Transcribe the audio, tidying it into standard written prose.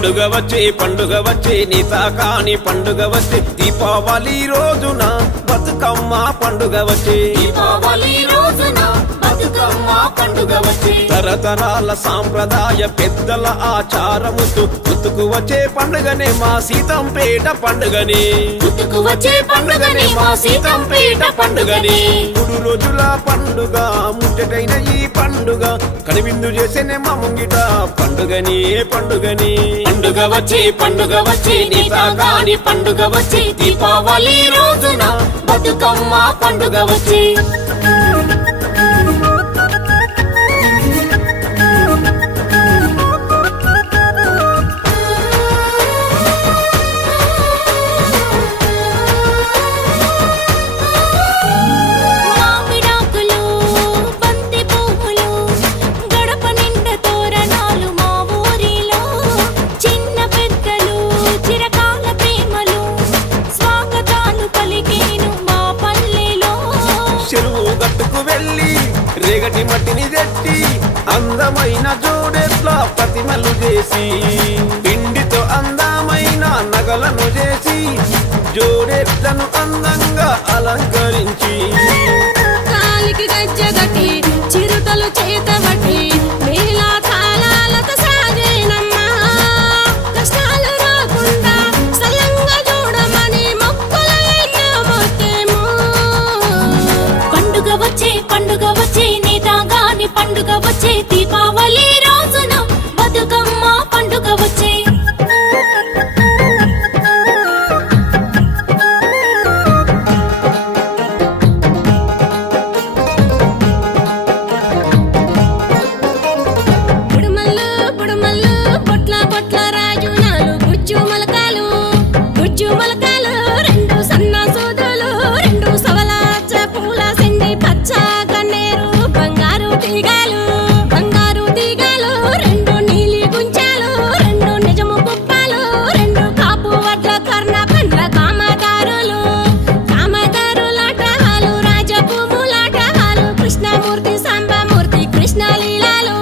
పండుగ వచ్చే నీత కాని పండుగ వచ్చే దీపావళి రోజున బతుకమ్మ పండుగ వచ్చే దీపావళి రోజున బతుకమ్మ పండుగ వచ్చే తరతరాల సాంప్రదాయ పెద్దల ఆచారముతో గుర్తుకు వచ్చే పండుగనే మా సీతంపేట పండుగని గుర్తుకు వచ్చే పండుగనే మా సీతంపేట పండుగని 3 రోజుల పండుగ ముచ్చటైన ఈ పండుగ కనివిందు చేసేనే మా ముంగిట పండుగని పండుగ వచ్చే నీత కాని పండుగ వచ్చే దీపావళి రోజున బతుకమ్మ పండుగ వచ్చే రేగటి మట్టిని తెచ్చి అందమైన జోడెట్ల ప్రతిమలు చేసి పిండితో అందమైన నగలను చేసి జోడెట్లను అందంగా అలంకరించి కాలికి గజ్జగట్టి చిరుతలు చేతబట్టి మేళా తాళాలతో సాగేనమ్మా కష్టాలు రాకుండా సల్లంగా చూడమని మొక్కులు మొక్కేమో పండుగ వచ్చే నీత గాని పండుగ వచ్చే దీపావళి రోజున బతుకమ్మ పండుగ వచ్చే బుడుమల్లు పొట్ల రాజునాలు గుజ్జు మలకాలు రెండు సన్న సోదలు రెండు సవలాచ పూల సెండి పచ్చ గన్నేరు బంగారు తీగలు రెండు నీలి గుంచాలు రెండు నిజము కుప్పాలు రెండు కాపు వడ్ల కర్ణ పండ్ల కామదారులాటహాలు రాజభూములాటహాలు కృష్ణమూర్తి సాంబమూర్తి కృష్ణ లీలాలు